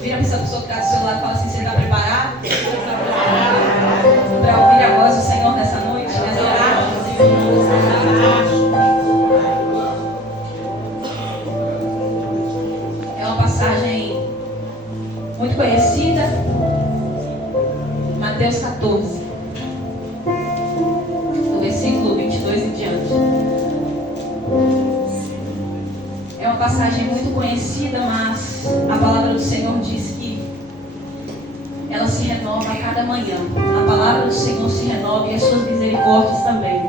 Vira para essa pessoa que está do seu lado e fala assim: você está preparado? Para ouvir a voz do Senhor nessa noite? Nessa tarde? É uma passagem muito conhecida. Mateus 14, do versículo 22 em diante. É uma passagem muito conhecida, mas a palavra do Senhor diz que ela se renova a cada manhã. A palavra do Senhor se renova e as suas misericórdias também.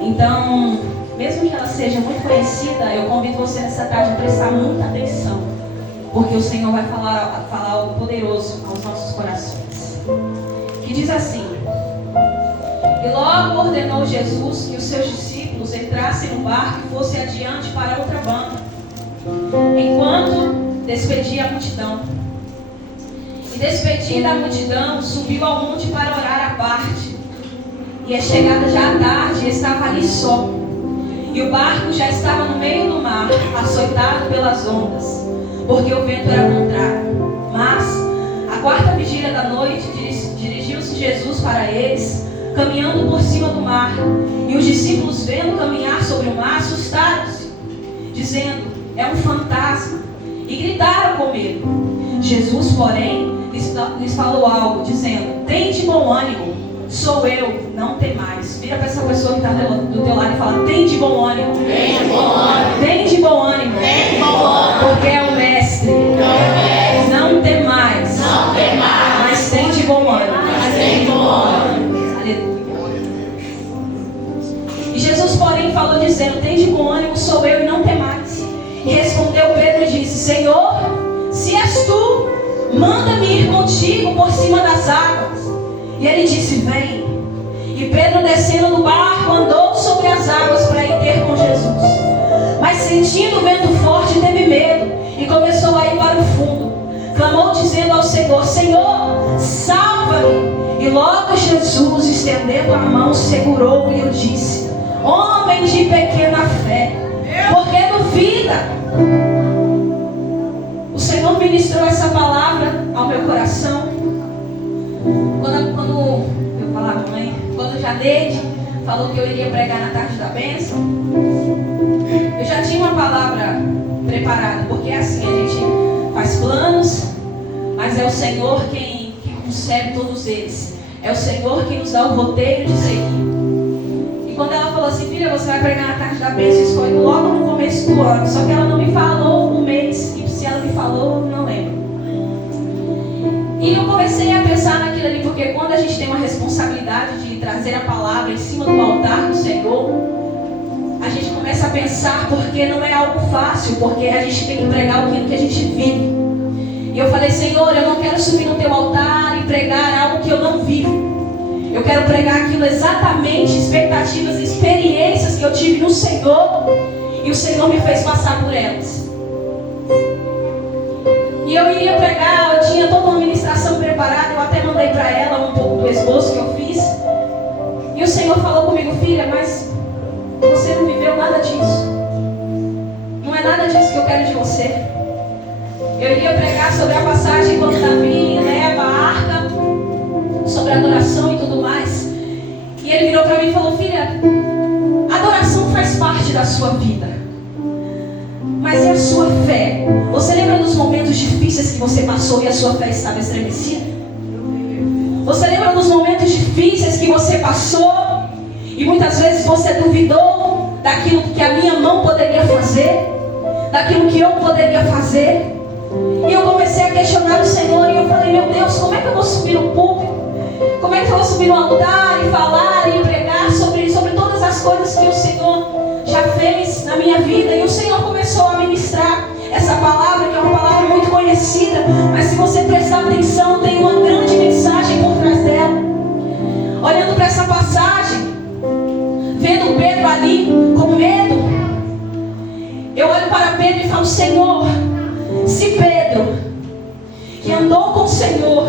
Então, mesmo que ela seja muito conhecida, eu convido você nessa tarde a prestar muita atenção, porque o Senhor vai falar algo poderoso aos nossos corações. Que diz assim: e logo ordenou Jesus que os seus discípulos entrassem no barco e fossem adiante para outra banda, enquanto despedia a multidão. E despedida a multidão, subiu ao monte para orar à parte. E é chegada já a tarde, estava ali só. E o barco já estava no meio do mar, açoitado pelas ondas, porque o vento era contrário. Mas, à quarta vigília da noite, dirigiu-se Jesus para eles, caminhando por cima do mar. E os discípulos, vendo caminhar sobre o mar, assustaram-se, dizendo: é um fantasma. E gritaram com medo. Jesus, porém, lhes falou algo, dizendo: tende bom ânimo, sou eu, não temais. Vira para essa pessoa que está do teu lado e fala: tende bom ânimo. Tende bom ânimo. Tende bom ânimo. Tende bom ânimo. Porque é o mestre. Não temais. Não temais. Mas tende bom ânimo. Mas tende bom ânimo. Aleluia. E Jesus, porém, falou dizendo: tende bom ânimo, sou eu, e não temais. E respondeu Pedro e disse: Senhor, se és tu, manda-me ir contigo por cima das águas. E ele disse: vem. E Pedro, descendo do barco, andou sobre as águas para ir ter com Jesus. Mas sentindo o vento forte, teve medo e começou a ir para o fundo. Clamou dizendo ao Senhor: Senhor, salva-me. E logo Jesus, estendendo a mão, segurou-o e eu disse: homem de pequena fé, por que duvida? O Senhor ministrou essa palavra ao meu coração. Quando eu falava, mãe, quando Janeide falou que eu iria pregar na tarde da bênção, eu já tinha uma palavra preparada, porque é assim, a gente faz planos, mas é o Senhor quem concebe todos eles. É o Senhor que nos dá o roteiro de seguir. E quando ela falou assim: filha, você vai pregar na tarde da bênção, isso foi logo no começo do ano. Só que ela não me falou o mês, e se ela me falou, não lembro. E eu comecei a pensar naquilo ali, porque quando a gente tem uma responsabilidade de trazer a palavra em cima do altar do Senhor, a gente começa a pensar, porque não é algo fácil, porque a gente tem que pregar aquilo que a gente vive. E eu falei: Senhor, eu não quero subir no teu altar e pregar algo que eu não vivo. Eu quero pregar aquilo exatamente, expectativas, experiências que eu tive no Senhor, e o Senhor me fez passar por elas. E eu iria pregar, eu tinha toda uma ministração preparada, eu até mandei para ela um pouco do esboço que eu fiz. E o Senhor falou comigo: filha, mas você não viveu nada disso. Não é nada disso que eu quero de você. Eu iria pregar sobre a passagem quando Davi leva a arca, sobre adoração e tudo mais. E ele virou para mim e falou: filha, adoração faz parte da sua vida, mas é a sua fé. Você lembra dos momentos difíceis que você passou e a sua fé estava estremecida? Você lembra dos momentos difíceis que você passou e muitas vezes você duvidou daquilo que a minha mão poderia fazer, daquilo que eu poderia fazer? E eu comecei a questionar o Senhor e eu falei: meu Deus, como é que eu vou subir no púlpito? Como é que eu vou subir no altar e falar e pregar sobre todas as coisas que o Senhor já fez na minha vida? E o Senhor começou a ministrar essa palavra, que é uma palavra muito conhecida, mas se você prestar atenção, tem uma grande mensagem por trás dela. Olhando para essa passagem, vendo Pedro ali com medo, eu olho para Pedro e falo: Senhor, se Pedro, que andou com o Senhor,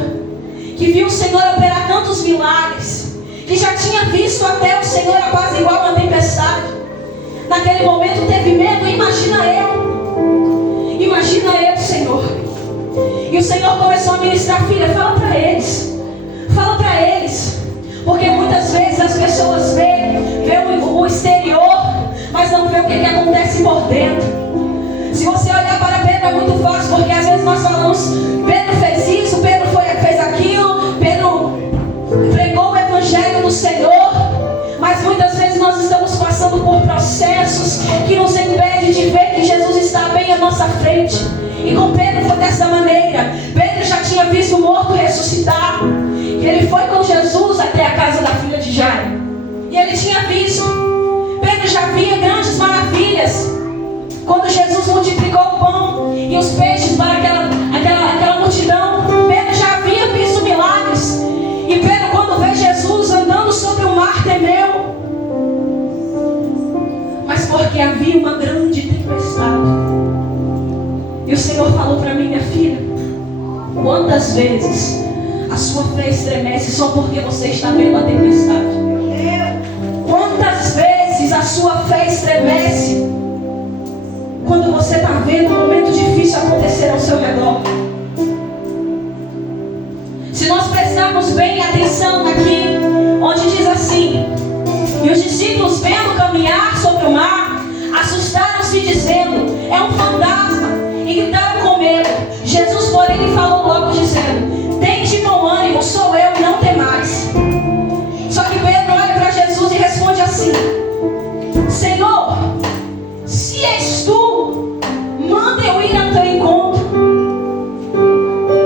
que viu o Senhor operar tantos milagres, que já tinha visto até o Senhor apaziguar uma tempestade, naquele momento teve medo, imagina Senhor começou a ministrar: filha, fala para eles. Fala para eles. Porque muitas vezes as pessoas veem o exterior, mas não vê o que acontece por dentro. Se você olhar para Pedro é muito fácil, porque às vezes nós falamos: Pedro fez isso, Pedro fez aquilo, Pedro pregou o evangelho do Senhor. Mas muitas vezes nós estamos passando por processos que nos impedem de ver que Jesus está bem à nossa frente. E com Pedro foi dessa maneira. Pedro já tinha visto o morto ressuscitar. E ele foi com Jesus até a casa da filha de Jairo. E ele tinha visto. Pedro já via grandes maravilhas. Quando Jesus multiplicou o pão e os peixes para aquela multidão, Pedro já havia visto milagres. E Pedro, quando vê Jesus andando sobre o mar, temeu. Mas porque havia uma grande tempestade. E o Senhor falou para mim: minha filha, quantas vezes a sua fé estremece só porque você está vendo a tempestade? Quantas vezes a sua fé estremece quando você está vendo um momento difícil acontecer ao seu redor? Se nós prestarmos bem atenção aqui, onde diz assim: e os discípulos, vendo caminhar sobre o mar, assustaram-se, dizendo: é um fantasma, e gritaram com medo. Jesus, porém, lhe falou logo, dizendo: tende bom ânimo, sou eu, não temais. Só que Pedro olha para Jesus e responde assim: Senhor, se és tu, manda eu ir ao teu encontro.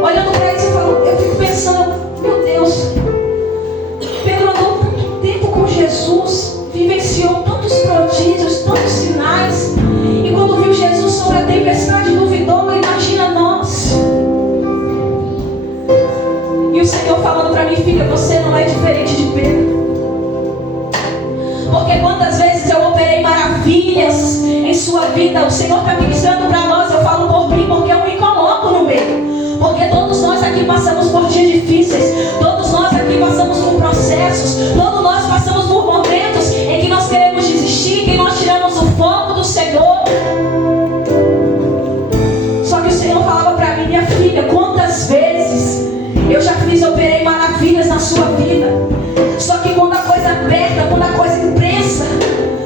Olhando para isso, eu fico pensando: meu Deus, Pedro andou tanto tempo com Jesus, vivenciou tantos prodígios, tantos sinais, e quando viu Jesus sobre a tempestade, duvidou. Imagina nós. E o Senhor falando para mim: filha, você não é diferente de Pedro. Porque quantas vezes eu operei maravilhas em sua vida, o Senhor está ministrando para nós. Eu falo por mim porque eu me coloco no meio. Porque todos nós aqui passamos por dias difíceis, todos nós aqui passamos por processos, todos nós passamos por momentos em que nós queremos desistir, que nós tiramos o foco do Senhor. Só que o Senhor falava para mim: minha filha, quantas vezes eu já operei maravilhas na sua vida. Só que quando a coisa aperta, quando a coisa imprensa,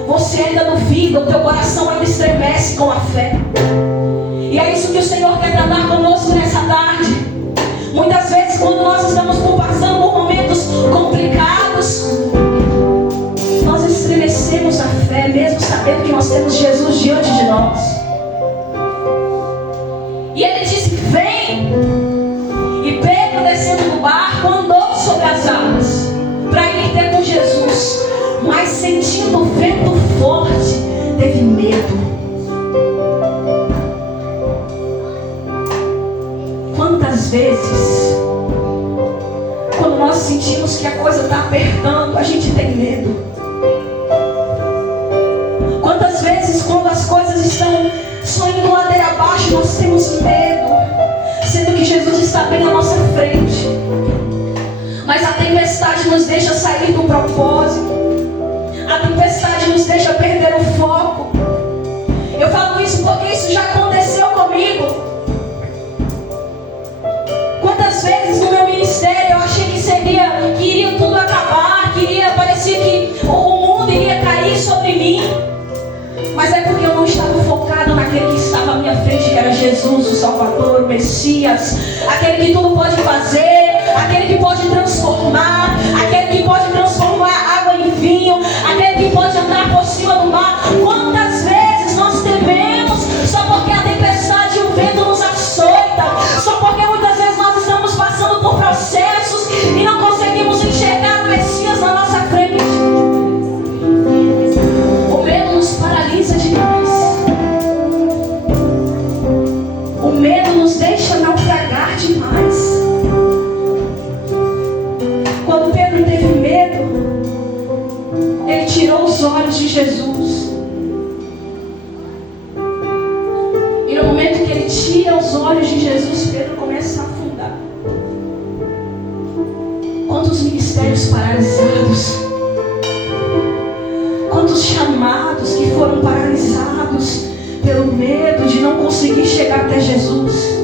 você ainda duvida, o teu coração ainda estremece com a fé. E é isso que o Senhor quer tratar conosco nessa tarde. Muitas vezes, quando nós estamos passando por momentos complicados, nós estremecemos a fé, mesmo sabendo que nós temos Jesus diante de nós. E ele disse: vem. E Pedro, descendo do barco, andou sobre as águas para ir ter com Jesus. Mas sentindo o vento forte, teve medo. Quantas vezes, quando nós sentimos que a coisa está apertando, a gente tem medo? Quantas vezes, quando as coisas estão só indo ladeira abaixo, nós temos medo, sendo que Jesus está bem à nossa frente? Mas a tempestade nos deixa sair do propósito. A tempestade nos deixa perder o foco. Eu falo isso porque isso já aconteceu comigo. Quantas vezes no meu ministério eu achei que iria tudo acabar, parecia que o mundo iria cair sobre mim. Mas é porque eu não estava focado naquele que estava à minha frente, que era Jesus, o Salvador, o Messias, aquele que tudo pode fazer, aquele que pode transformar, aquele que pode transformar água em vinho, aquele que pode andar por cima do mar. Quantas vezes nós tememos só porque a tempestade e o vento nos açoita, só porque muitas vezes nós estamos passando por processos e não conseguimos enxergar o Messias na nossa frente. O medo nos paralisa demais. O medo nos deixa naufragar demais. Quando Pedro teve medo, ele tirou os olhos de Jesus. E no momento que ele tira os olhos de Jesus, Pedro começa a afundar. Quantos ministérios paralisados, quantos chamados que foram paralisados pelo medo de não conseguir chegar até Jesus.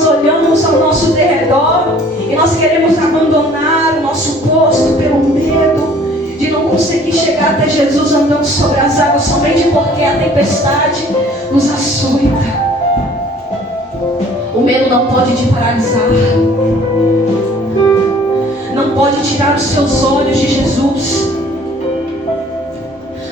nós olhamos ao nosso derredor e nós queremos abandonar o nosso posto pelo medo de não conseguir chegar até Jesus andando sobre as águas, somente porque a tempestade nos açoita. O medo não pode te paralisar, não pode tirar os seus olhos de Jesus.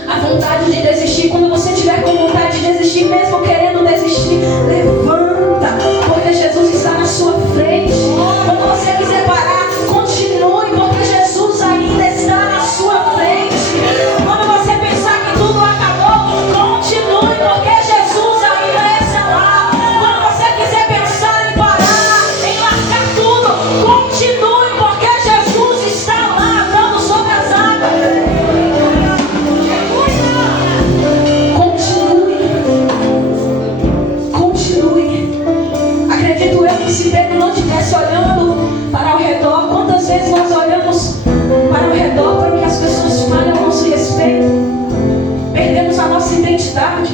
A vontade de desistir, quando você estiver com vontade de desistir, mesmo querendo desistir, levanta, porque Jesus está na sua frente. Quando você quiser parar, continue, porque Jesus ainda está na sua frente. Quando você pensar que tudo acabou, continue, porque Jesus ainda está lá. Quando você quiser pensar em parar, em largar tudo, continue, porque Jesus está lá andando sobre as águas. Acredito eu que se Pedro não estivesse olhando para o redor, quantas vezes nós olhamos para o redor para o que as pessoas falam a nosso respeito, perdemos a nossa identidade,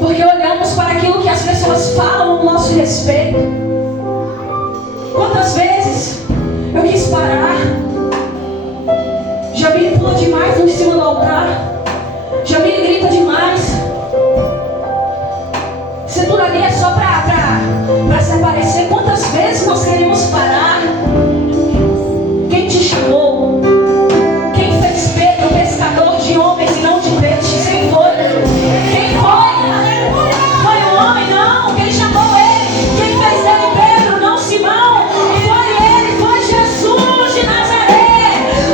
porque olhamos para aquilo que as pessoas falam a nosso respeito. Quantas vezes eu quis parar, Jamile pula demais em cima do altar, Jamile grita demais. Se tudo ali é só para se aparecer. Quantas vezes nós queremos parar? Quem te chamou? Quem fez Pedro pescador de homens e não de peixes? Quem foi? Quem foi? Foi o homem? Não. Quem chamou ele? Quem fez dele Pedro? Não Simão. Foi ele, foi Jesus de Nazaré.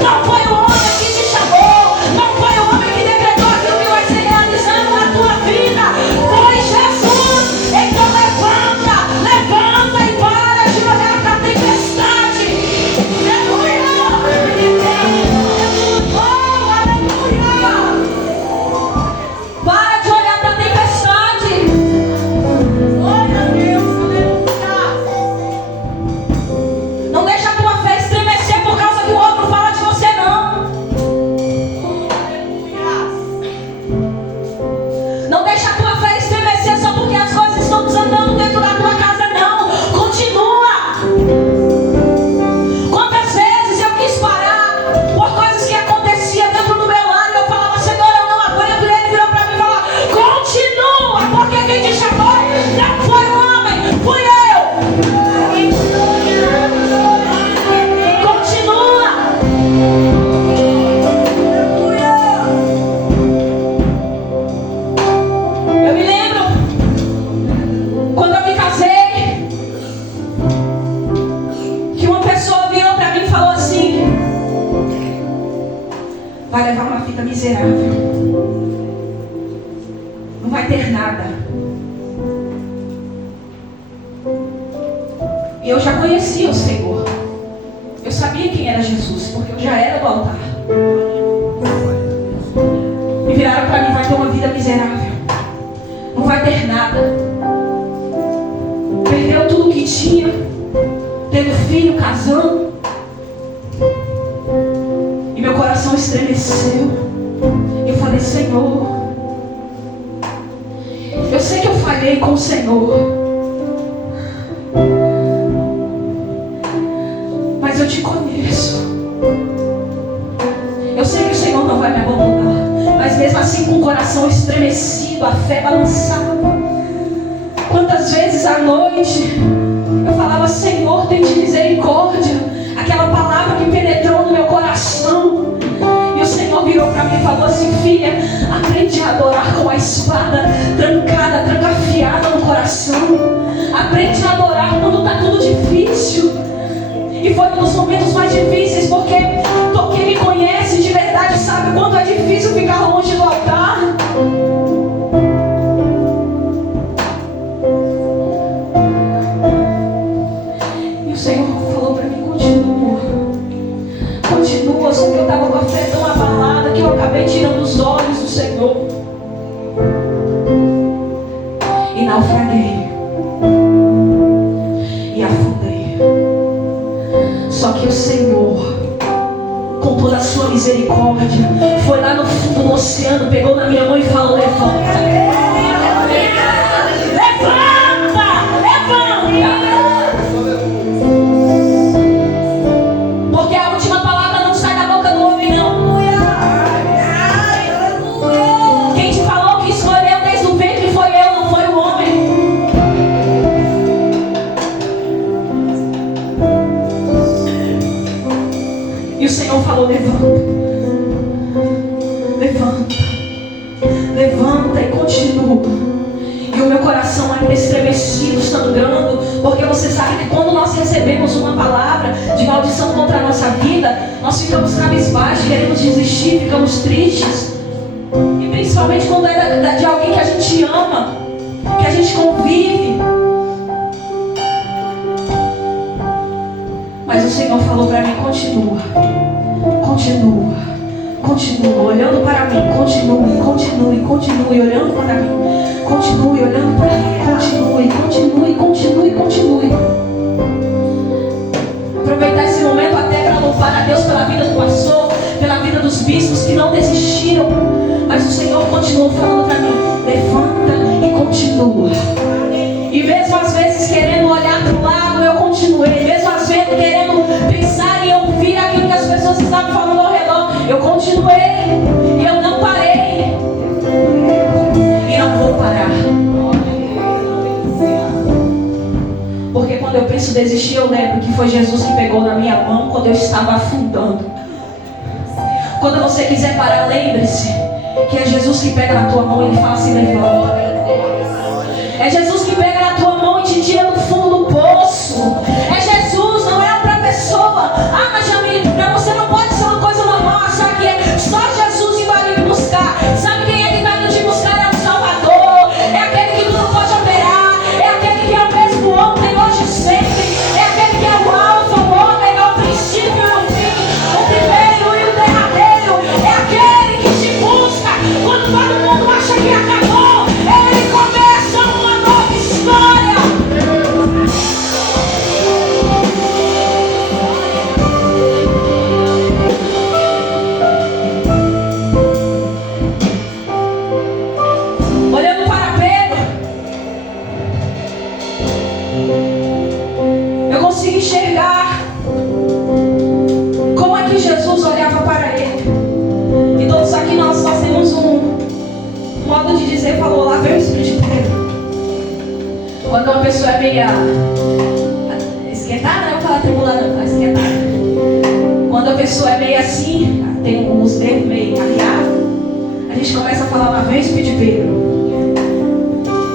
Não foi o homem que te chamou. Não foi o homem que decretou aquilo que vai ser realizado na tua vida. Foi Jesus. Então levanta e para de olhar para a tempestade. Aleluia! Oh, aleluia! Para de olhar para a tempestade. Glória a Deus, aleluia! Não deixa a tua fé estremecer por causa que o outro fala de você, não. Não deixa a tua fé estremecer só porque as coisas estão desandando dentro da tua casa, não. Continua. Quantas vezes eu quis parar por coisas que aconteciam dentro do meu lar e eu falava, Senhor, eu não aguento, e ele virou para mim e falou, continua, porque quem te chamou não foi o homem, fui eu. Continua. Eu me lembro quando eu me casei, que uma pessoa virou para mim e falou assim, vai levar uma vida miserável, não vai ter nada. E eu já conhecia o Senhor, eu sabia quem era Jesus, porque eu já era do altar. Me viraram para mim, vai ter uma vida miserável, não vai ter nada. Perdeu tudo que tinha, tendo filho, casando. E meu coração estremeceu. Eu falei, Senhor, eu sei que eu falhei com o Senhor, mas eu te conheço. Eu sei que o Senhor não vai me abandonar. Mas mesmo assim, com o coração estremecido, a fé balançava. Quantas vezes à noite eu falava, Senhor, tem de misericórdia. Aquela palavra que penetrou no meu coração. E o Senhor virou para mim e falou assim, filha, aprende a adorar com a espada trancada, trancafiada no coração. Aprende a adorar quando está tudo difícil. E foi um dos momentos mais difíceis, porque quem me conhece de verdade sabe o quanto é difícil ficar longe do altar. E o Senhor falou para mim, continua, só que eu estava com a fé tão abalada que eu acabei tirando os olhos do Senhor e naufraguei e afundei. Só que o Senhor, com toda a sua misericórdia, foi lá no fundo do oceano, pegou na minha mão e falou, levanta. Levanta! falou: levanta, levanta, levanta e continua. E o meu coração ainda estremecido, sangrando, porque você sabe que quando nós recebemos uma palavra de maldição contra a nossa vida, nós ficamos cabisbaixos, queremos desistir, ficamos tristes. E principalmente quando é de alguém que a gente ama, que a gente convive. Mas o Senhor falou para mim: continua, continua, continua, olhando para mim, continue, continue, continue, olhando para mim. Continue olhando para mim, continue, continue, continue, continue. Aproveitar esse momento até para louvar a Deus pela vida do pastor, pela vida dos bispos que não desistiram. Mas o Senhor continuou falando para mim: levanta e continua. E mesmo às vezes querendo olhar para o lado, eu continuei. Mesmo às vezes querendo pensar em ouvir aquilo que as pessoas estavam falando ao redor, eu continuei. E eu não parei. E não vou parar. Porque quando eu penso em desistir, eu lembro que foi Jesus que pegou na minha mão quando eu estava afundando. Quando você quiser parar, lembre-se que é Jesus que pega na tua mão e ele fala assim: levanta. É Jesus que pega na tua mão e te tira do fundo do poço. É Jesus, não é outra pessoa. Ah, mas Jamile, para você não pode ser uma coisa normal achar que é só Jesus que vai me buscar. Sabe quem é que vai te buscar? É o Salvador. É aquele que tu não pode operar. É aquele que é o mesmo ontem, hoje e sempre. É aquele que é o alfa, o ômega, o princípio e o fim, o primeiro e o derradeiro. É aquele que te busca quando todo mundo acha que acabou. Ele começa uma nova história. Olhando para Pedro, eu consigo enxergar como é que Jesus olhava para ele. E todos aqui nós temos um modo de dizer, falou lá, veio o Espírito de Pedro. Quando uma pessoa é meio esquentada, não vou falar tribulada, não, esquentada. Quando a pessoa é meio assim, tem os dedos meio arriados, a gente começa a falar lá, veio o Espírito de Pedro.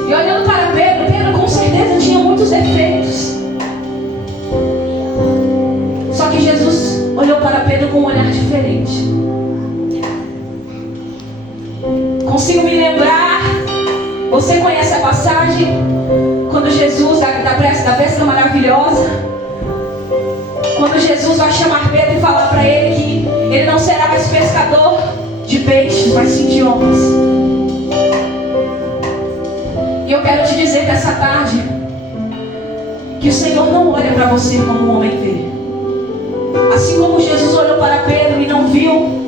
E olhando para Pedro, Pedro com certeza tinha muitos defeitos. Só que Jesus olhou para Pedro com um olhar diferente. Consigo me lembrar, você conhece a passagem, quando Jesus, da pesca maravilhosa, quando Jesus vai chamar Pedro e falar para ele que ele não será mais pescador de peixes, mas sim de homens. E eu quero te dizer nessa tarde que o Senhor não olha para você como um homem vê. Assim como Jesus olhou para Pedro e não viu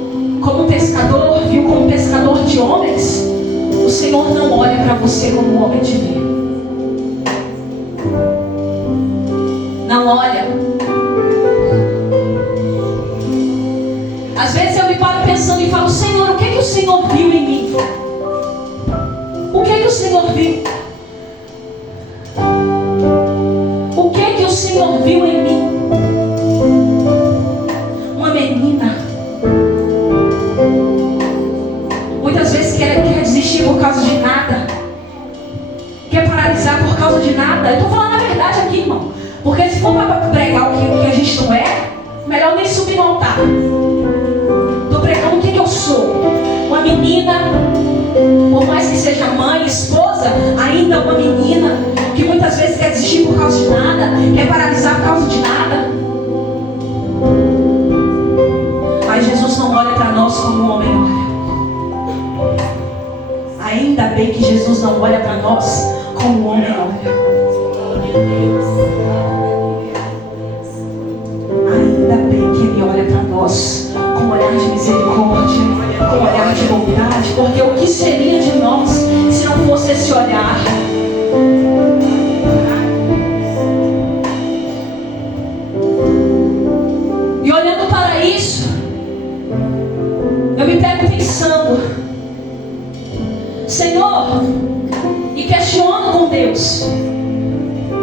como um pescador, viu como um pescador de homens, o Senhor não olha para você como um homem te vê. Não olha. Às vezes eu me paro pensando e falo: Senhor, o que é que o Senhor viu em mim? O que é que o Senhor viu? O que é que o Senhor viu em mim? Uma menina. Muitas vezes quer desistir por causa de nada. Quer paralisar por causa de nada. Eu estou falando a verdade aqui, irmão. Porque se for para pregar o que a gente não é, melhor nem subir no altar. Estou pregando o que eu sou. Uma menina, por mais que seja mãe, esposa, ainda uma menina que muitas vezes quer desistir por causa de nada, quer paralisar por causa de nada. Mas Jesus não olha para nós como um homem olha. Ainda bem que Jesus não olha para nós como um homem olha. Ainda bem que Ele olha para nós com um olhar de misericórdia, com um olhar de bondade, porque o que seria de nós se não fosse esse olhar? E olhando para isso, eu me pego pensando, Senhor, e questiono com Deus,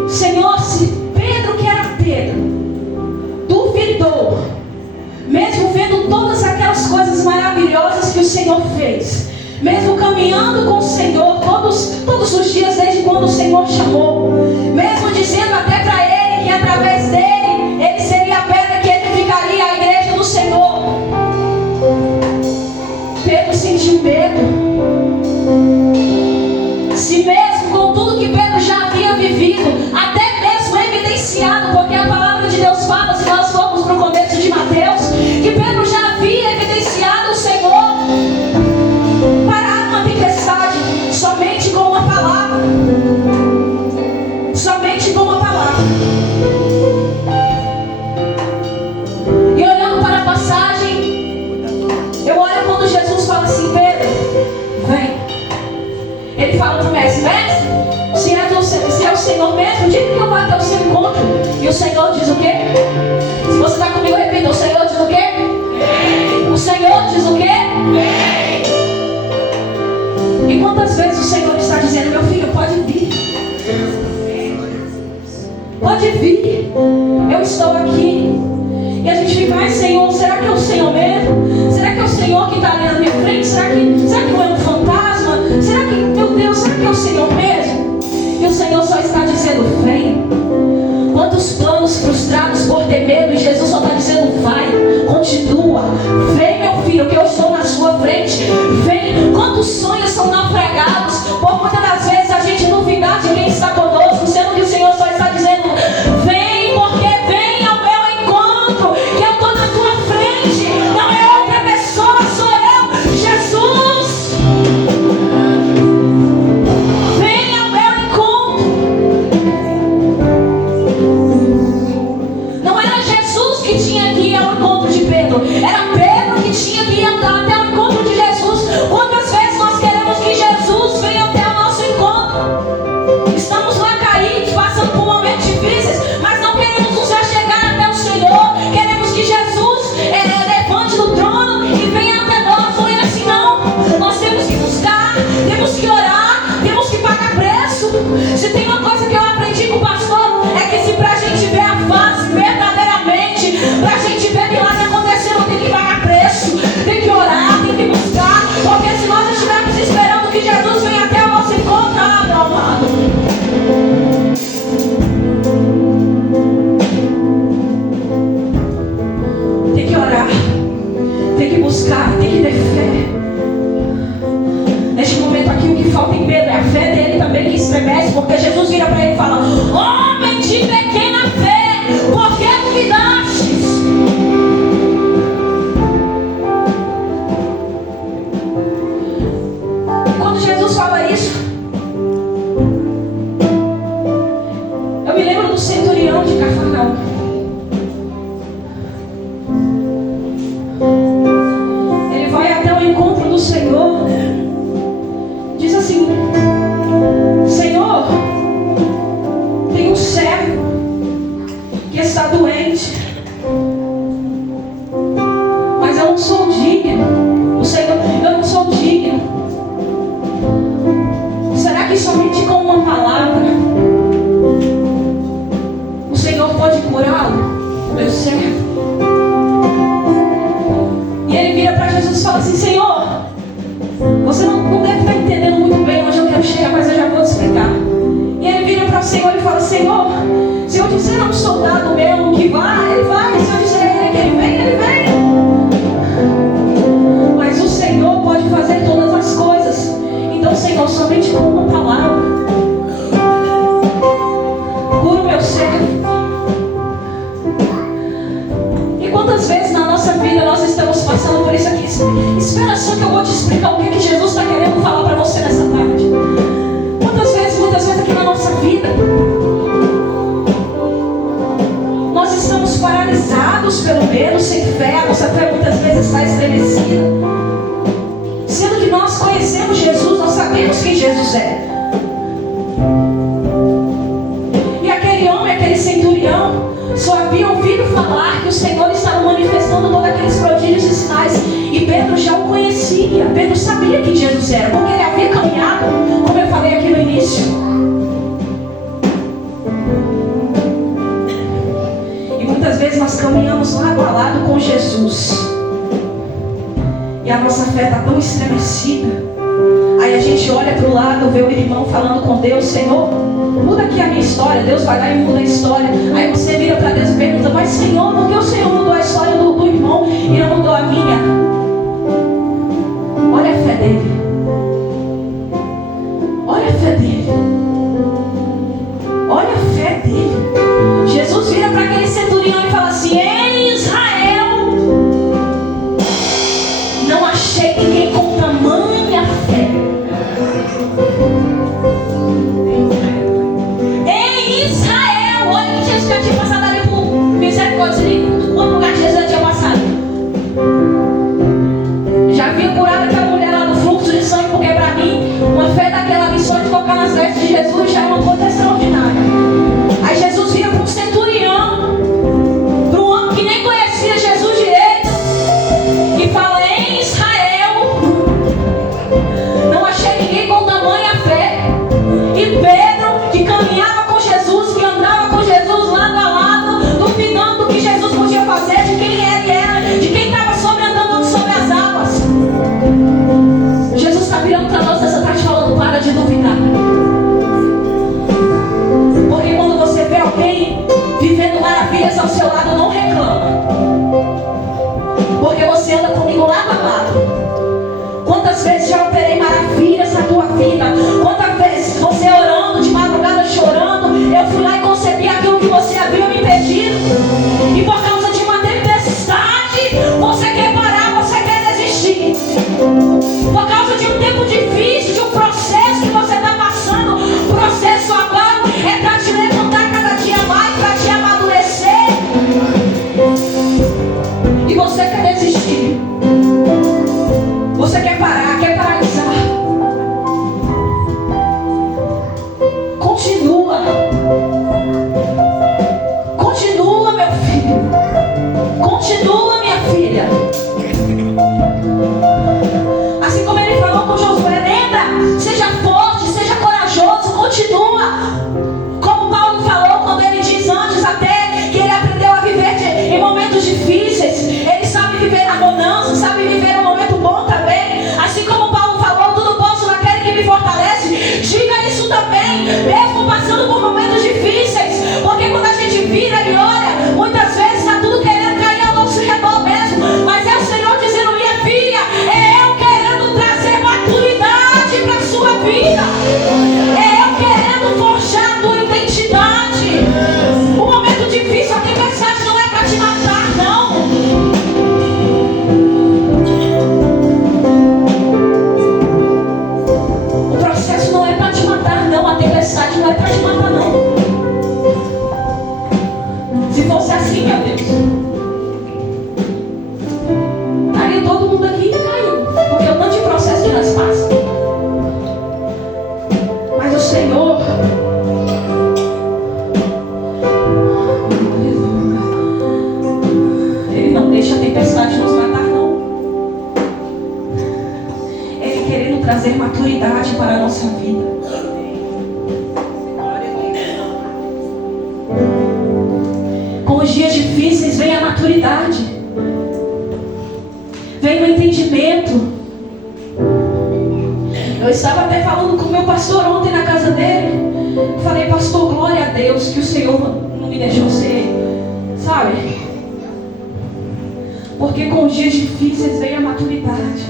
Senhor, se Pedro, que era Pedro, duvidou, mesmo vendo maravilhosas que o Senhor fez, mesmo caminhando com o Senhor todos os dias, desde quando o Senhor chamou, mesmo dizendo até para ele que através dele, ele seria a pedra que edificaria a igreja do Senhor, Pedro sentiu medo. Se mesmo com tudo que Pedro já havia vivido, até mesmo evidenciado, porque a palavra de Deus fala, se nós formos para o começo de Mateus, que Pedro já havia evidenciado o Senhor parar uma tempestade somente com uma palavra. Somente com uma palavra. E olhando para a passagem, eu olho quando Jesus fala assim: Pedro, vem. Ele fala para o mestre: mestre, se é o Senhor mesmo, diga que eu vou até o seu encontro. E o Senhor diz o quê? Se você está comigo, repita: o Senhor diz o quê? Vem. O Senhor diz o quê? Vem. E quantas vezes o Senhor está dizendo: meu filho, pode vir. Pode vir. Eu estou aqui. E a gente fica: ai, Senhor, será que é o Senhor mesmo? Será que é o Senhor que está ali na minha frente? Será que não é um fantasma? Será que, meu Deus, será que é o Senhor mesmo? E o Senhor só está dizendo: vem. Quantos planos frustrados por ter medo, e Jesus só está dizendo: vai, continua. Vem, meu filho, que eu estou na sua frente. Vem. Quantos sonhos são naufragados por muitas das vezes a gente duvidar de quem está conosco, sendo que o Senhor só está dizendo: vem, porque vem ao meu encontro, que eu estou na tua frente. Não é outra pessoa, sou eu, Jesus. Vem ao meu encontro. Não era Jesus que tinha que ir ao encontro de Pedro, era Pedro que tinha que ir até o encontro de Jesus. Quantas vezes nós queremos que Jesus venha até o nosso encontro? Estamos lá caídos, passando por momentos difíceis, mas não queremos nos achegar até o Senhor. Queremos que Jesus levante do trono e venha até nós. Não é assim, não. Nós temos que buscar, temos que orar, temos que pagar preço. Se tem uma coisa que eu aprendi com o pastor, é que se pra gente ver a face verdadeiramente, pra gente ver milagre acontecendo, tem que pagar preço, tem que orar, tem que buscar, porque se nós estivermos esperando que Jesus venha até o nosso encontro, meu amado, tem que orar, tem que buscar, tem que ter fé. Neste momento aqui, o que falta em Pedro é a fé dele também que estremece, porque Jesus vira para ele e fala: homem de pequena fé, por que duvidastes? Quando Jesus fala isso, eu me lembro do centurião de Cafarnaum. Ele vai até o encontro do Senhor, diz assim: Senhor, tem um servo que está doente, mas eu não sou digno. O Senhor, eu não sou digno. Será que somente com uma palavra o Senhor pode curá-lo, meu servo? E ele vira para Jesus e fala assim: Senhor, você não deve estar entendendo muito bem onde eu quero chegar, mas eu já vou te explicar. E ele vira para o Senhor e fala: Senhor, se eu disser a um soldado meu que vai, ele vai. Se eu disser a ele que ele vem, ele vem. Mas o Senhor pode fazer todas as coisas. Então, Senhor, somente com uma palavra, cura o meu servo. E quantas vezes na nossa vida nós estamos passando por isso aqui? Espera só que eu vou te explicar o que Jesus está querendo falar para você nessa tarde. Muitas vezes aqui na nossa vida, nós estamos paralisados pelo medo, sem fé. A nossa fé muitas vezes está estremecida, sendo que nós conhecemos Jesus, nós sabemos quem Jesus é. E aquele homem, aquele centurião, só havia ouvido falar que o Senhor estava manifestando todos aqueles prodígios e sinais, e Pedro já o conhecia. Pedro sabia quem Jesus era, porque ele havia caminhado, como eu falei aqui no início. E muitas vezes nós caminhamos lado a lado com Jesus, e a nossa fé está tão estremecida. Aí a gente olha para o lado, vê o irmão falando com Deus: Senhor, muda aqui a minha história. Deus vai lá e muda a história. Aí você vira para Deus e pergunta: mas Senhor, por que o Senhor mudou a história do irmão e não mudou a minha? Olha a fé dele. Olha a fé dele. Olha a fé dele. Jesus vira para aquele centurião e fala assim: em Israel não achei ninguém com tamanha fé. Em Israel, olha que Jesus já tinha passado ali por misericórdia, quanto lugar que Jesus já tinha passado. Já havia curado aquela mulher lá do fluxo de sangue, porque para mim, uma fé daquela ali só de tocar nas vestes de Jesus já é uma coisa extraordinária. Aí Jesus vira para um centurião, para um homem que nem conhecia Jesus direito, e fala: em Israel não achei ninguém com tamanha fé. E Pedro, que caminhava com Jesus, que andava com Jesus lado a lado, duvidando do que Jesus podia fazer, de quem ele era, de quem estava andando sobre as águas. Jesus está virando para nós nessa tarde falando: para de duvidar. Porque quando você vê alguém vivendo maravilhas ao seu lado, não reclama. Porque você anda comigo lado a lado. Quantas vezes já operei maravilhas na tua vida? Quantas vezes você orando de madrugada, chorando, eu fui lá e concebi aquilo que você havia me pedido, e por causa de uma tempestade você quer parar, você quer desistir. Por causa de um tempo difícil, de um processo que você está passando, o processo agora é para te levantar cada dia mais, para te amadurecer, e você quer desistir. Você quer parar, quer paralisar. Continua. Continua, meu filho. Continua, minha filha. Assim como ele falou com Josué: lembra, seja forte, seja corajoso, continua. Como Paulo falou quando ele diz antes até que ele aprendeu a viver em momentos difíceis. Ele sabe viver na bonança, sabe viver um momento bom também. Assim como Paulo falou: tudo posso naquele que me fortalece. Diga isso também, mesmo passando por momentos difíceis. Porque quando a gente vira e olha, muitas vezes está tudo querendo cair ao nosso redor mesmo. Mas é o Senhor dizendo: minha filha, é eu querendo trazer maturidade para a sua vida. É eu querendo forjar a tua identidade. O momento difícil, a tempestade não é para te matar, não. O processo não é para te matar, não. A tempestade não é para te matar, não. Se fosse assim, meu Deus, estaria todo mundo aqui caindo, porque o tanto de processo que nós passamos. Mas o Senhor, Ele não deixa a tempestade nos matar, não. Ele querendo trazer maturidade para a nossa vida. Com os dias difíceis vem a maturidade, vem o entendimento. Eu estava até falando com o meu pastor ontem na casa dele. Falei: pastor, glória a Deus que o Senhor não me deixou ser, sabe? Porque com os dias difíceis vem a maturidade.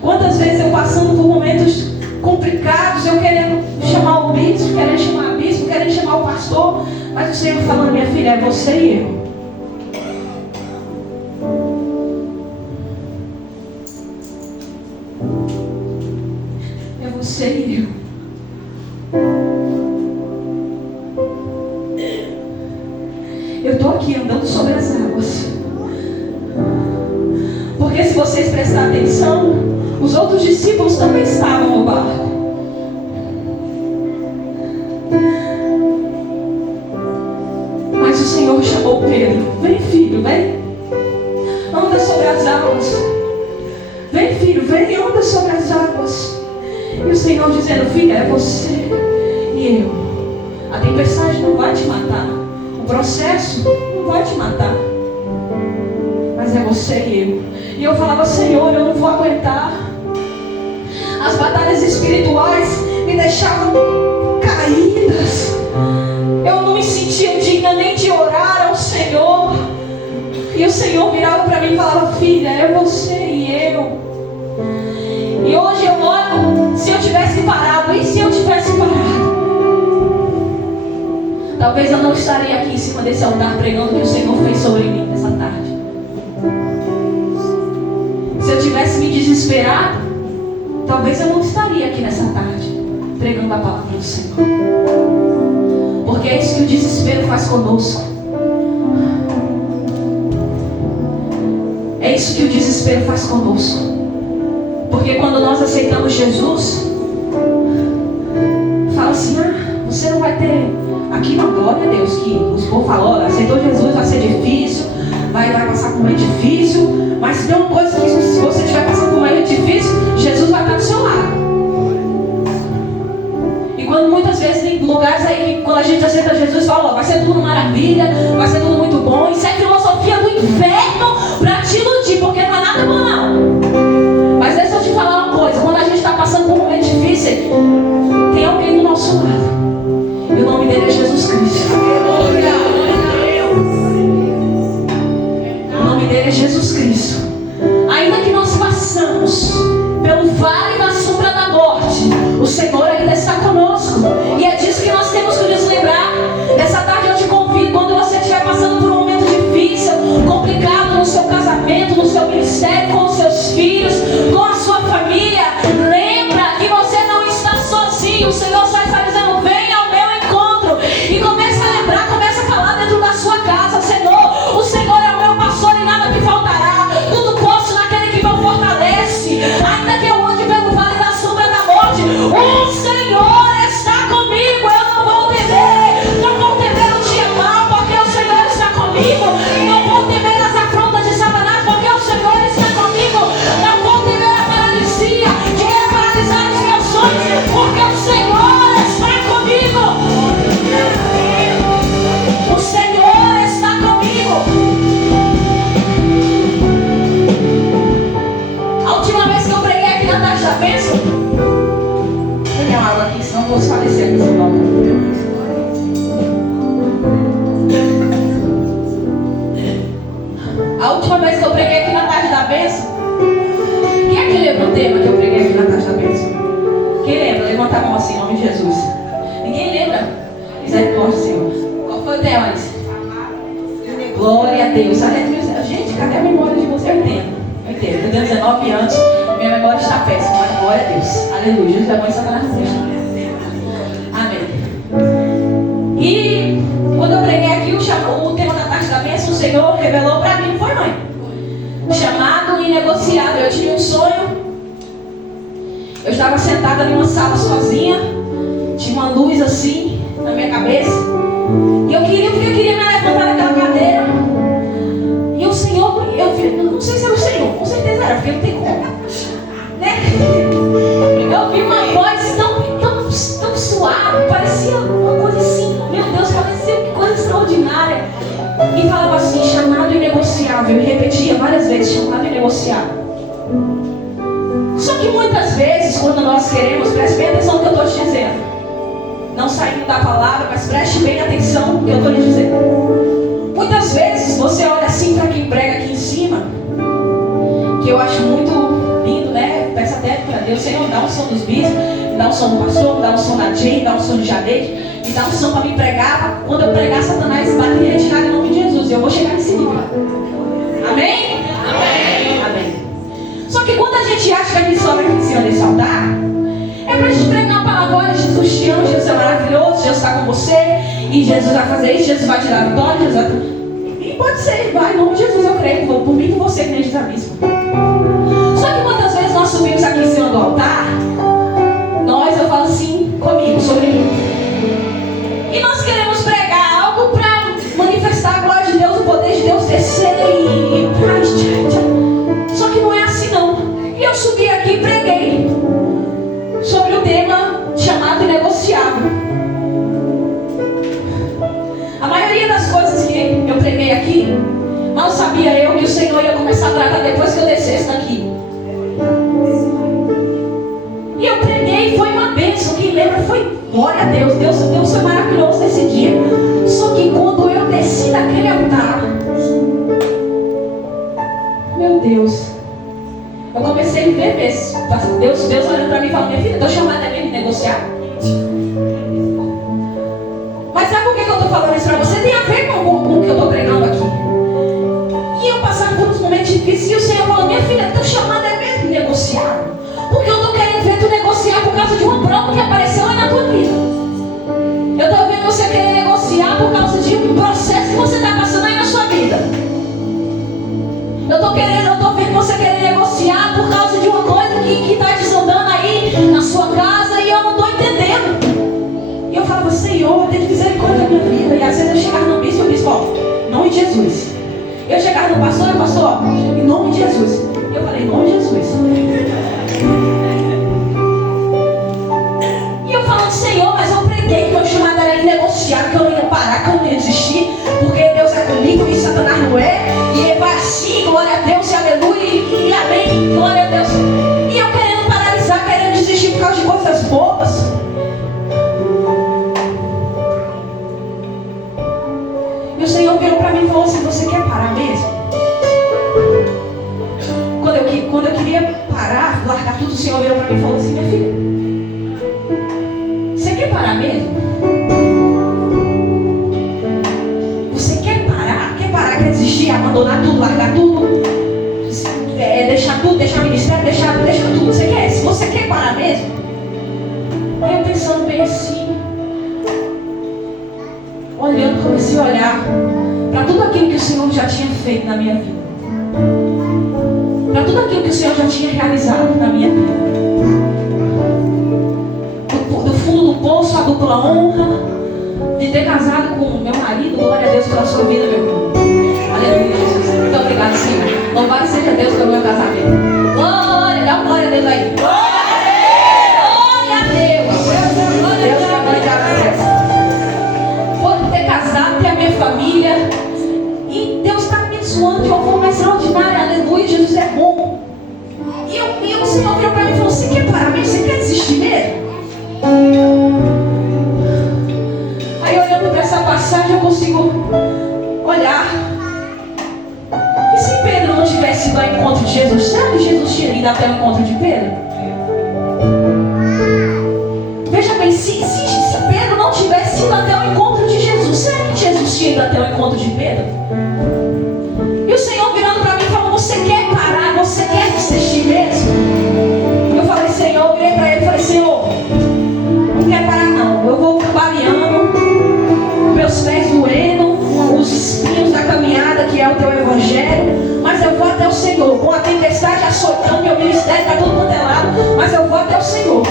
Quantas vezes eu passando por momentos complicados, eu querendo chamar o bispo, querendo chamar a bispo, querendo chamar o pastor, mas o Senhor falando: minha filha, é você e eu. É você e eu. Eu estou aqui andando sobre as águas. Porque se vocês prestarem atenção, os outros discípulos também estavam no barco. Mas o Senhor chamou Pedro: vem, filho, vem. Anda sobre as águas. Vem, filho, vem e anda sobre as águas. E o Senhor dizendo: filha, é você e eu. A tempestade não vai te matar. O processo não vai te matar. Mas mas é você e eu. E eu falava: Senhor, eu não vou aguentar. As batalhas espirituais me deixavam caídas. Eu não me sentia digna nem de orar ao Senhor. E o Senhor virava para mim e falava: filha, é você e eu. E hoje eu oro, se eu tivesse parado, e se eu tivesse parado? Talvez eu não estaria aqui em cima desse altar pregando o que o Senhor fez sobre mim nessa tarde. Se eu tivesse me desesperado, talvez eu não estaria aqui nessa tarde pregando a palavra do Senhor. Porque é isso que o desespero faz conosco. É isso que o desespero faz conosco. Porque quando nós aceitamos Jesus, fala assim: você não vai ter aqui na glória a Deus, que os povos falam: olha, aceitou Jesus, vai ser difícil, vai passar por um momento difícil, mas se tem uma coisa que se você estiver passando por um momento difícil, Jesus vai estar do seu lado. E quando muitas vezes tem lugares aí que quando a gente aceita Jesus, fala: vai ser tudo maravilha, vai ser tudo muito bom. Isso é filosofia do inferno para te iludir, porque não é nada bom não. Mas deixa eu te falar uma coisa: quando a gente está passando por um momento difícil, tem alguém do nosso lado. E o nome dele é Jesus Cristo. O nome dele é Jesus Cristo. Ainda que nós passamos pelo vale da sombra da morte, o Senhor ainda está conosco. E é disso que nós temos que nos lembrar. Nessa tarde eu te convido, quando você estiver passando por um momento difícil, complicado no seu casamento, no seu ministério, com os seus filhos, com a sua família, lembra que você não está sozinho. O Senhor só está dizendo: venha ao meu encontro. E começa a lembrar, começa a falar dentro da sua casa: Senhor, o Senhor é o meu pastor e nada me faltará. Tudo posso naquele que me fortalece. Ainda que eu ande pelo vale da sombra da morte, o Senhor está comigo. Eu não vou temer. Não vou temer o dia mau, porque o Senhor está comigo. Não vou temer as afrontas de Satanás, porque o Senhor está comigo. Não vou temer a paralisia que é paralisar os meus sonhos, porque o Senhor está comigo. O Senhor está comigo. A última vez que eu preguei aqui na tarde da bênção, vou pegar uma água aqui, senão eu vou falecer aqui sem nome. A última vez que eu preguei aqui na tarde da bênção, quem é que lembra o tema que eu preguei aqui na tarde da bênção? Quem lembra? Levanta a mão assim, em nome de Jesus. Ninguém lembra? Misericórdia, Senhor. Qual foi o tema, Alice? Glória a Deus. Gente, cadê a memória de você? Eu entendo. Eu tenho 19 anos, minha memória está péssima, mas glória a Deus. Aleluia. Jesus é mãe Satanás. Amém. E quando eu preguei aqui o tema da tarde da bênção, o Senhor revelou para mim, não foi, mãe? Chamado inegociável. Eu tive um sonho. Eu estava sentada em uma sala sozinha, tinha uma luz assim na minha cabeça, e eu queria me levantar daquela cadeira. E o Senhor, eu não sei se era o Senhor, com certeza era, porque não tem como, né? Eu vi uma voz tão suave, parecia uma coisa assim, meu Deus, parecia uma coisa extraordinária. E falava assim: chamado inegociável. E repetia várias vezes: chamado inegociável. Só que muitas vezes, quando nós queremos, preste bem atenção no que eu estou te dizendo, não saindo da palavra, mas preste bem atenção no que eu estou lhe dizendo. Muitas vezes você olha assim para quem prega aqui em cima, que eu acho muito lindo, né? Peço até para Deus: Senhor, dá um som dos bispos, dá um som do pastor, dá um som da Jane, dá um som de Jadete, e dá um som para me pregar. Quando eu pregar, Satanás bate em retirada em nome de Jesus, e eu vou chegar nesse nível. Amém? Amém. Amém. Só que quando a gente acha que a gente sobe aqui em cima desse altar, é para a gente pregar uma palavra: olha, Jesus te ama, Jesus é maravilhoso, Jesus está com você, e Jesus vai fazer isso, Jesus vai tirar a vitória, Jesus vai... E pode ser, vai, em nome de Jesus eu creio, vou por mim e por você, que nem diz a bispo. Só que muitas vezes nós subimos aqui em cima do altar, eu falo assim comigo, sobre mim, e nós queremos pregar algo para manifestar a glória de Deus, o poder de Deus descer e só que não é assim não. E eu subi aqui e preguei sobre o tema chamado inegociável. A maioria das coisas que eu preguei aqui, mal sabia eu que o Senhor ia começar Glória a Deus. Deus foi maravilhoso nesse dia. Só que quando eu desci daquele altar, meu Deus, eu comecei a ver Deus olhando para mim e falando: minha filha, estou chamada mesmo de negociar. Mas sabe por que eu estou falando isso para você? Tem a ver com o que eu estou pregando aqui. E eu passava por uns momentos difíceis e o Senhor falou: minha filha, estou chamada mesmo de negociar. Porque eu estou querendo ver tu negociar por causa de uma prova que apareceu aí na tua vida. Eu estou vendo você querer negociar por causa de um processo que você está passando aí na sua vida. Eu estou vendo você querer negociar por causa de uma coisa que está desandando aí na sua casa e eu não estou entendendo. E eu falava: Senhor, tem misericórdia da minha vida. E às vezes eu chegava no bispo e o bispo: ó, em nome de Jesus. Eu chegava no pastor e o pastor: ó, em nome de Jesus. E eu falei: em nome de Jesus. E eu falando: Senhor, mas eu preguei que meu chamado era negociar, que eu não ia parar, que eu não ia desistir, porque Deus é comigo e Satanás não é. E ele vai assim, glória a Deus e aleluia e amém, glória a Deus. E eu querendo paralisar, querendo desistir por causa de coisas bobas. E o Senhor virou para mim e falou assim: você quer parar mesmo? Quando eu queria parar, largar tudo, o Senhor virou para mim e falou assim: minha filha, você quer parar mesmo? Você quer parar? Quer desistir, abandonar tudo, largar tudo? Deixar tudo, deixar ministério, deixar tudo. Você quer? Se você quer parar mesmo? Aí eu pensando bem assim, olhando, comecei a olhar para tudo aquilo que o Senhor já tinha feito na minha vida, para tudo aquilo que o Senhor já tinha realizado na minha vida. Do fundo do poço, a dupla honra de ter casado com meu marido. Glória a Deus pela sua vida, meu irmão. Aleluia, Jesus. Muito obrigado, Senhor. Louvado seja Deus pelo meu casamento. Glória, dá uma glória a Deus aí. Glória a Deus. Deus é a mãe de agradece. Por ter casado, ter a minha família. E Deus está me abençoando de uma forma extraordinária. Aleluia, Jesus é bom. E o Senhor virou para mim e falou: você quer parar mesmo? Você quer desistir mesmo? Aí olhando para essa passagem eu consigo olhar. E se Pedro não tivesse ido ao encontro de Jesus, será que Jesus tinha ido até o encontro de Pedro? Veja bem, se Pedro não tivesse ido até o encontro de Jesus, será que Jesus tinha ido até o encontro de Pedro? E o Senhor virando para mim e falou: você quer parar? Você quer desistir mesmo? Eu falei: Senhor, eu virei para ele e falei: Senhor, não quero parar não. Eu vou cambaleando, meus pés doendo, os espinhos da caminhada que é o teu evangelho, mas eu vou até o Senhor, com a tempestade açoitando, meu ministério está tudo quanto é lado, mas eu vou até o Senhor.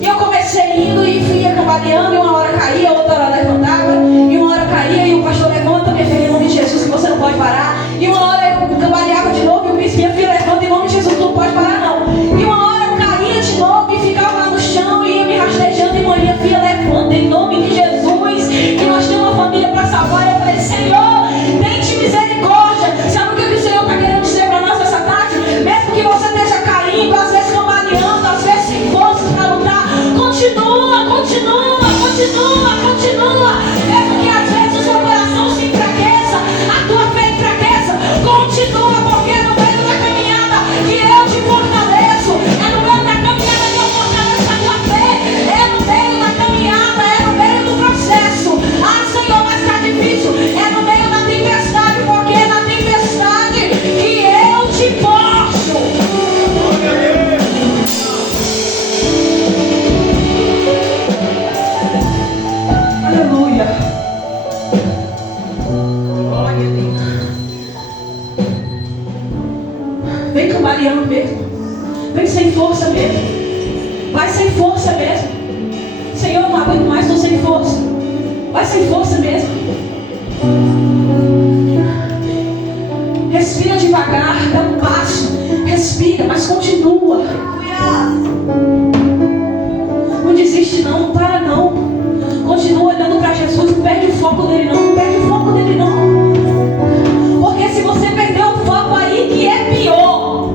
E eu comecei indo e ia cambaleando, e uma hora caía, outra hora levantava, e uma hora caía e o pastor: levanta, minha filha, em nome de Jesus, que você não pode parar. E uma hora eu cambaleava de novo e o bispo: minha filha, levanta, em nome de Jesus, tu não pode parar não. E uma hora eu caía de novo e ficava lá no chão e ia me rastejando e minha filha, levanta em nome de Jesus, que nós temos uma família para salvar. E eu falei: Senhor, tente misericórdia. Sabe o que o Senhor está querendo dizer para nós essa tarde? Mesmo que você esteja caindo, às vezes cambaleando, às vezes sem forças para lutar, continua, continua, continua, continua. Mesmo que às vezes o seu coração se enfraqueça, a tua fé enfraqueça, continua, porque é no meio da caminhada que eu te fortaleço, é no meio da caminhada que eu fortaleço a tua fé, é no meio da caminhada, é no meio do processo. Ah, Senhor, mas está difícil, é no meio da tempestade, porque é na tempestade que eu te forço. Aleluia. Glória a Deus. Vem cambaleando mesmo. Vem sem força mesmo. Vai sem força mesmo. Senhor, eu não aguento mais, estou sem força. Vai sem força mesmo. Respira devagar, dá um passo. Respira, mas continua. Não desiste não, não para não. Continua olhando para Jesus, não perde o foco dele não, não perde o foco dele não. Porque se você perder o foco aí, que é pior.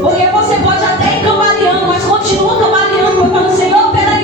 Porque você pode até ir cambaleando, mas continua cambaleando, falando: Senhor, peraí.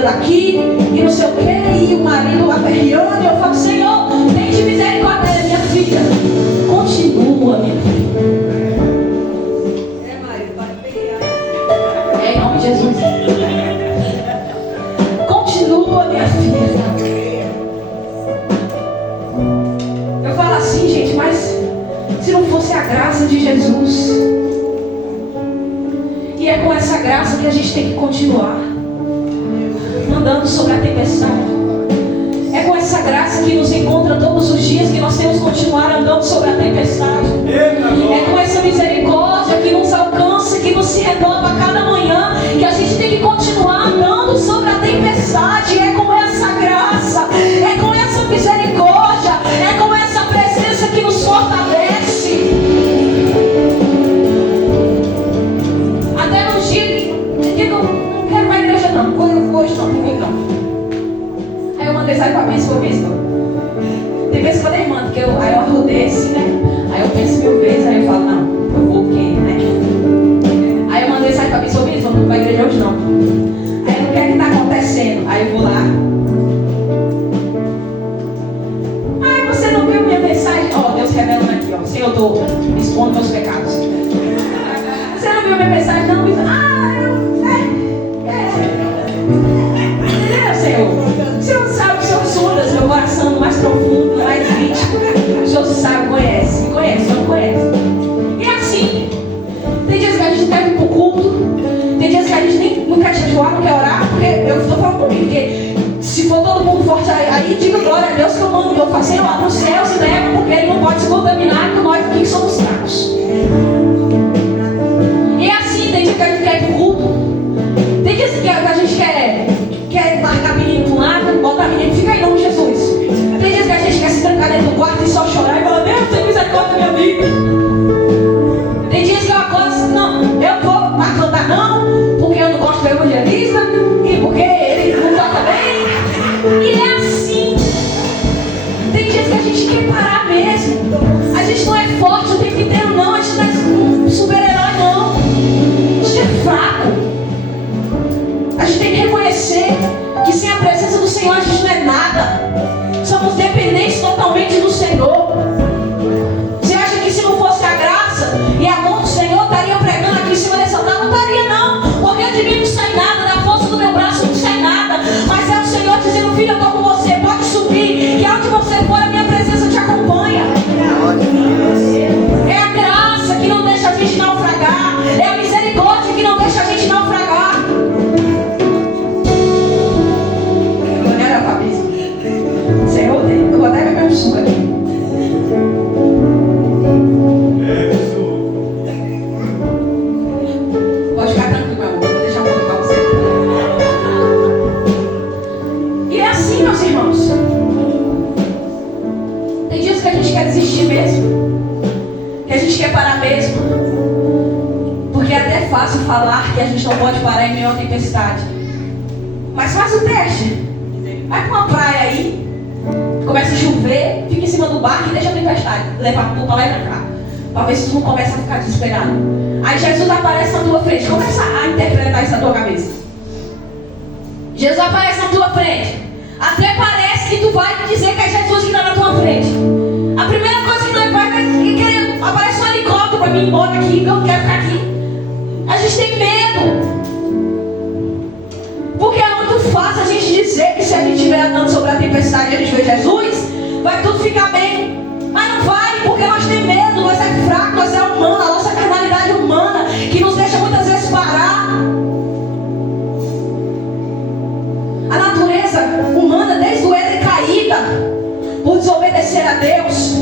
saída daqui, e não sei o que, e o marido aperreando, e eu falo, Senhor, tem de misericórdia da minha filha. Continua, minha filha. É em nome de Jesus. Continua, minha filha. Eu falo assim, gente, mas se não fosse a graça de Jesus, e é com essa graça que a gente tem que continuar andando sobre a tempestade. É com essa graça que nos encontra todos os dias que nós temos que continuar andando sobre a tempestade. É com essa misericórdia que nos alcança, que nos se renova a cada manhã, que a gente tem que continuar andando sobre a tempestade. É com essa graça, é com essa misericórdia, é com essa presença que nos fortalece. Até no dia que eu não quero ir para a igreja não, hoje não, domingo não. Aí eu mandei sair para a bispo. Tem vezes que eu nem mando, porque aí eu arrudei assim, né? Aí eu penso 1000 vezes, aí eu falo, não, eu vou o quê, né? Aí eu mandei sair para a bispo, não vou para a igreja hoje não. Aí o que é que está acontecendo? Aí eu vou lá. Ai, você não viu minha mensagem? Ó, Deus revelando aqui, ó. Senhor, eu estou expondo meus pecados. Você não viu minha mensagem? Não, entendeu, Senhor? O Senhor sabe, o Senhor sonda meu coração no mais profundo, no mais íntimo. O Senhor sabe, conhece, o Senhor conhece. E assim, tem dias que a gente quer ir para o culto, tem dias que a gente nem não quer jejuar, não quer orar, porque eu estou falando comigo, porque se for todo mundo forte aí, diga glória a Deus que eu mando, eu faço lá para os céus e levo, porque ele não pode se contaminar com nós aqui que somos fracos. E assim, tem dias que a gente quer ir para o culto, tem dias que a gente quer largar menino para um lado, botar menino, fica em nome de Jesus. Tem dias que a gente quer se trancar dentro do quarto e só chorar e falar, Deus, tem misericórdia da minha vida. Tem dias que eu acordo assim, não, eu vou a cantar não, porque eu não gosto do evangelista, e porque ele não toca bem. E é assim. Tem dias que a gente quer parar mesmo. A gente não é forte o tempo inteiro não, a gente não é um super-herói não. A gente é fraco. A gente tem que reconhecer que sem a presença do Senhor a gente não é nada. Somos dependentes totalmente do Senhor. Você acha que se não fosse a graça e a mão do Senhor, estaria pregando aqui em cima dessa altar? Não estaria não, porque de mim não sai nada, da força do meu braço não sai nada. Mas é o Senhor dizendo, filho, eu estou com você, pode subir, que aonde você for a minha presença te acompanha. É a graça que não deixa a gente naufragar, é a misericórdia que não deixa a gente naufragar. Senhor, eu vou até beber um suco aqui. Pode ficar tranquilo, meu amor. Vou deixar um pouquinho para você. E é assim, meus irmãos. Tem dias que a gente quer desistir mesmo. Que a gente quer parar mesmo. Porque é até fácil falar que a gente não pode parar em meio a uma tempestade. Mas faz o teste. Vai para uma praia aí, começa a chover, fica em cima do barco e deixa a tempestade, leva a culpa lá e pra cá, para ver se tu não começa a ficar desesperado. Aí Jesus aparece na tua frente, começa a interpretar isso na tua cabeça. Jesus aparece na tua frente, até parece que tu vai dizer que é Jesus que está na tua frente. A primeira coisa que nós vai querer, aparece um helicóptero para mim ir embora aqui, que eu não quero ficar aqui. A gente tem medo. Porque é muito fácil a gente dizer que se a gente estiver andando sobre a tempestade e a gente vê Jesus, vai tudo ficar bem. Mas não vai, porque nós temos medo, nós é fraco, nós é humano, a nossa carnalidade humana, que nos deixa muitas vezes parar. A natureza humana, desde o Éden caída, por desobedecer a Deus.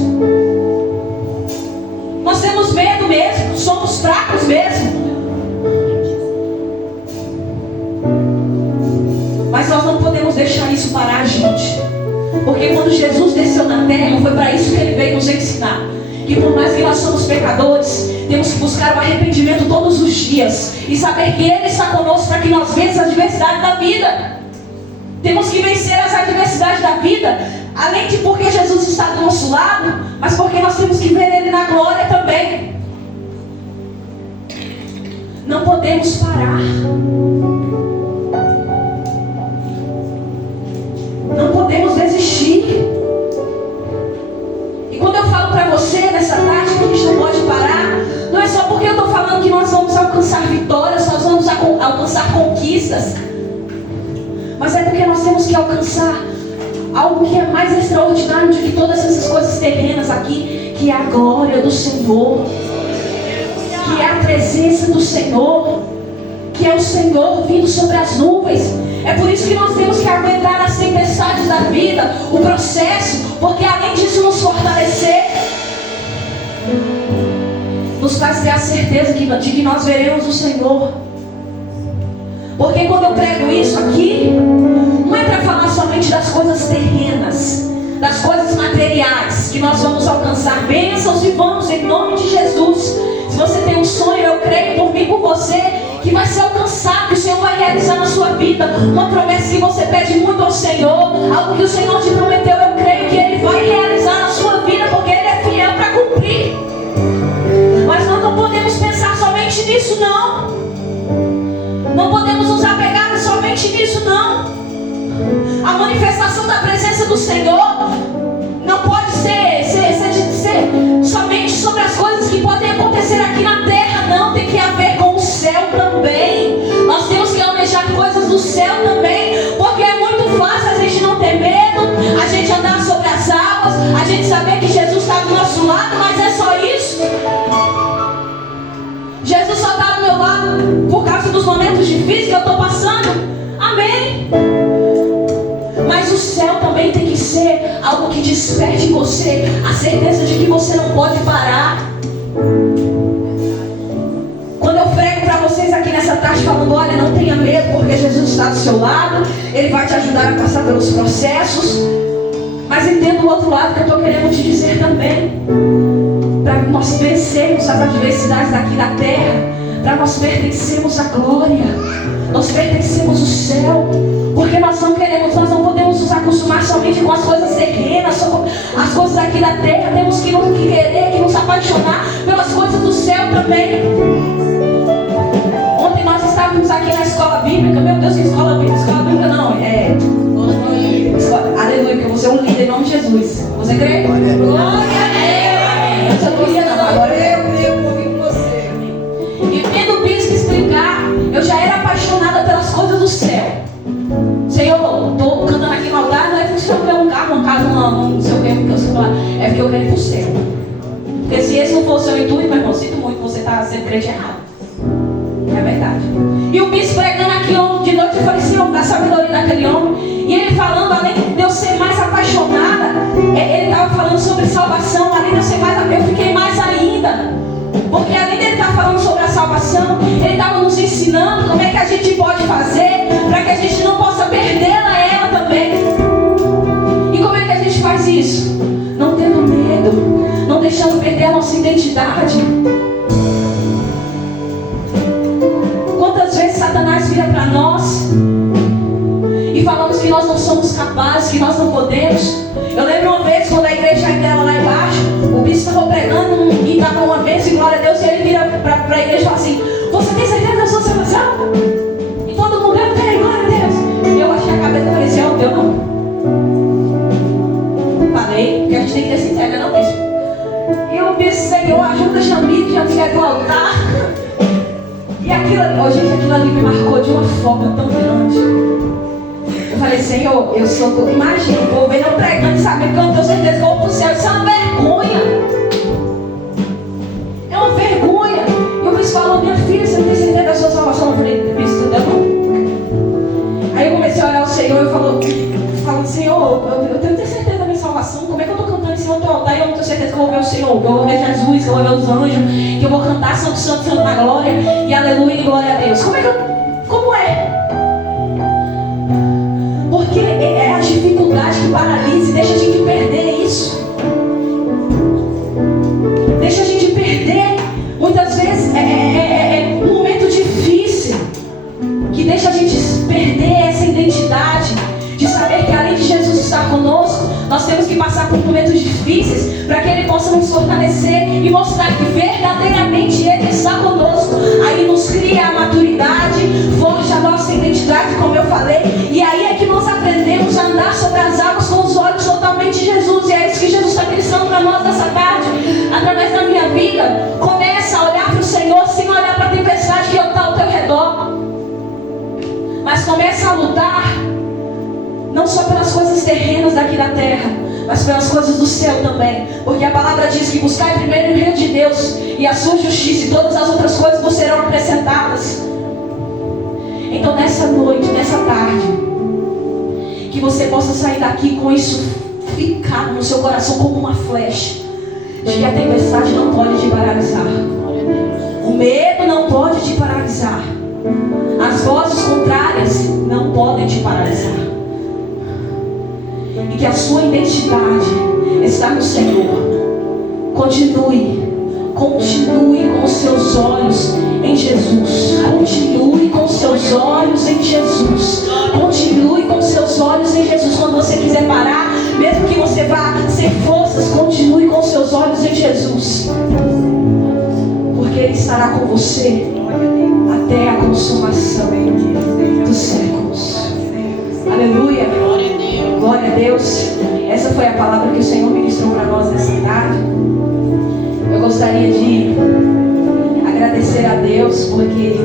Nós temos medo mesmo, somos fracos mesmo. Mas nós não podemos deixar isso parar a gente. Porque quando Jesus desceu na terra, foi para isso que Ele veio nos ensinar. Que por mais que nós somos pecadores, temos que buscar o arrependimento todos os dias. E saber que Ele está conosco para que nós vençamos as adversidades da vida. Temos que vencer as adversidades da vida. Além de porque Jesus está do nosso lado, mas porque nós temos que ver Ele na glória também. Não podemos parar. terrenas. Mas é porque nós temos que alcançar algo que é mais extraordinário do que todas essas coisas terrenas aqui, que é a glória do Senhor, que é a presença do Senhor, que é o Senhor vindo sobre as nuvens. É por isso que nós temos que aguentar as tempestades da vida, o processo, porque além disso nos fortalecer, nos faz ter a certeza de que nós veremos o Senhor. Porque quando eu prego isso aqui, não é para falar somente das coisas terrenas, das coisas materiais, que nós vamos alcançar bênçãos e vamos em nome de Jesus. Se você tem um sonho, eu creio por mim, por você, que vai ser alcançado, que o Senhor vai realizar na sua vida. Uma promessa que você pede muito ao Senhor, algo que o Senhor te prometeu, eu creio que Ele vai realizar na sua vida, porque Ele é fiel para cumprir. Mas nós não podemos pensar somente nisso, não. Não podemos nos apegar somente nisso, não. A manifestação da presença do Senhor não pode ser somente sobre as coisas que podem acontecer aqui na terra, não. Tem que haver com o céu também. Nós temos que almejar coisas do céu também, porque é muito fácil a gente não ter medo, a gente andar sobre as águas, a gente saber que Jesus está do nosso lado, mas é só isso. Jesus só está do meu lado por causa dos momentos difíceis que eu estou passando. Amém. Mas o céu também tem que ser algo que desperte em você a certeza de que você não pode parar. Quando eu prego para vocês aqui nessa tarde falando, olha, não tenha medo, porque Jesus está do seu lado, Ele vai te ajudar a passar pelos processos. Mas entenda o outro lado que eu estou querendo te dizer também. Para nós vencermos as adversidades daqui da terra, para nós pertencermos à glória, nós pertencemos ao céu, porque nós não podemos nos acostumar somente com as coisas terrenas, as coisas aqui da terra. Temos que querer, que nos apaixonar pelas coisas do céu também. Ontem nós estávamos aqui na escola bíblica. Meu Deus, que escola bíblica? Escola bíblica não, aleluia, porque eu vou ser um líder em nome de Jesus. Você crê? Glória a Deus. Eu queria não, agora eu creio com você. E vendo o bispo explicar, eu já era apaixonada pelas coisas do céu. Senhor, estou cantando aqui no altar, não é porque eu quero um carro, não sei o que, porque eu sei falar, é porque eu quero ir para o céu. Porque se esse não for o seu intuito, meu irmão, sinto muito, você está sendo crente errado. É verdade. E o bispo pregando aqui de noite, eu falei, Senhor, dá sabedoria daquele homem. E ele falando, além de eu ser mais apaixonada, ele estava falando sobre salvação, além de eu ser mais, eu fiquei mais ainda. Porque além de ele estar falando sobre a salvação, ele estava nos ensinando como é que a gente pode fazer para que a gente não possa perdê-la ela também. E como é que a gente faz isso? Não tendo medo, não deixando perder a nossa identidade. Quantas vezes Satanás vira para nós e falamos que nós não somos capazes, que nós não podemos. Eu lembro uma vez quando a igreja ainda era lá embaixo, o bispo estava pregando e dava uma bênção, glória a Deus, e ele vira para a igreja e fala assim, você tem certeza da sua salvação? E todo mundo, eu tenho, glória a Deus. E eu achei a cabeça e falei assim, eu não. Falei, porque a gente tem que ter sincero, não, bispo? E o bispo, Senhor, ajuda Jamile do altar. E aquilo ali me marcou de uma forma tão grande. Eu falei, Senhor, eu sou. Imagina, o povo vendo eu pregando e sabendo que eu não tenho certeza que eu vou para o céu. Isso é uma vergonha. É uma vergonha. E o bispo falou, minha filha, você não tem certeza da sua salvação? Eu falei, bispo, entendeu não? Aí eu comecei a olhar o Senhor e falando, Senhor, eu tenho certeza da minha salvação. Como é que eu estou cantando em cima do teu altar e eu não tenho certeza que eu vou ver o Senhor, que eu vou ver Jesus, que eu vou ver os anjos, que eu vou cantar Santo, Santo, Santo na glória e aleluia e glória a Deus. Como é? Porque é a dificuldade que paralisa e deixa a gente perder isso. Deixa a gente perder. Muitas vezes é um momento difícil que deixa a gente perder essa identidade de saber que além de Jesus estar conosco, nós temos que passar por momentos difíceis para que Ele possa nos fortalecer e mostrar que verdadeiramente Ele está conosco. Aí nos cria a maturidade, forja a nossa identidade, como eu falei, e aí é que nós aprendemos a andar sobre as águas com os olhos totalmente de Jesus. E é isso que Jesus está pensando para nós nessa tarde, através da minha vida. Começa a olhar para o Senhor sem olhar para a tempestade que está ao teu redor, mas começa a lutar, não só pelas coisas terrenas daqui da terra, mas pelas coisas do céu também. Porque a palavra diz que buscai primeiro o reino de Deus e a sua justiça, e todas as outras coisas vos serão acrescentadas. Então nessa noite, nessa tarde, que você possa sair daqui com isso ficado no seu coração como uma flecha, de que a tempestade não pode te paralisar, o medo não pode te paralisar, as vozes contrárias não podem te paralisar, e que a sua identidade está no Senhor. Continue com os seus olhos em Jesus. Continue com os seus olhos em Jesus. Continue com os seus olhos em Jesus. Quando você quiser parar, mesmo que você vá sem forças, continue com os seus olhos em Jesus, porque Ele estará com você até a consumação dos séculos. Aleluia. Glória a Deus. Essa foi a palavra que o Senhor ministrou para nós nessa tarde. Eu gostaria de agradecer a Deus, porque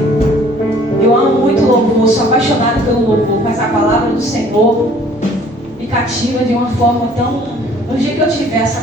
eu amo muito louvor, sou apaixonada pelo louvor, mas a palavra do Senhor me cativa de uma forma tão... No dia que eu tiver essa